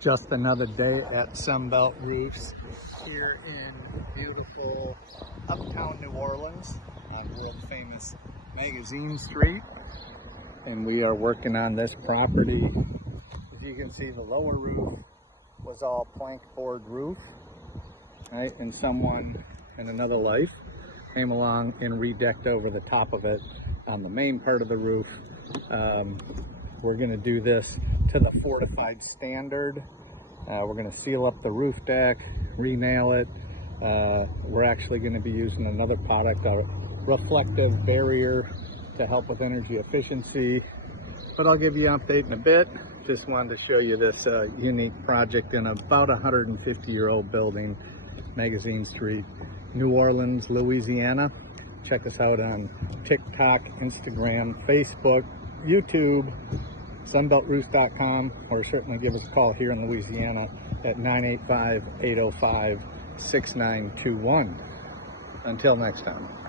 Just another day at Sunbelt Roofs here in beautiful uptown New Orleans on world famous Magazine Street. And we are working on this property. As you can see, the lower roof was all plank board roof, right? And someone in another life came along and redecked over the top of it on the main part of the roof. We're going to do this to the Fortified standard. We're going to seal up the roof deck, re-nail it. We're actually going to be using another product, a reflective barrier, to help with energy efficiency. But I'll give you an update in a bit. Just wanted to show you this unique project in about 150-year-old building, Magazine Street, New Orleans, Louisiana. Check us out on TikTok, Instagram, Facebook, YouTube, sunbeltroofs.com, or certainly give us a call here in Louisiana at 985-805-6921. Until next time.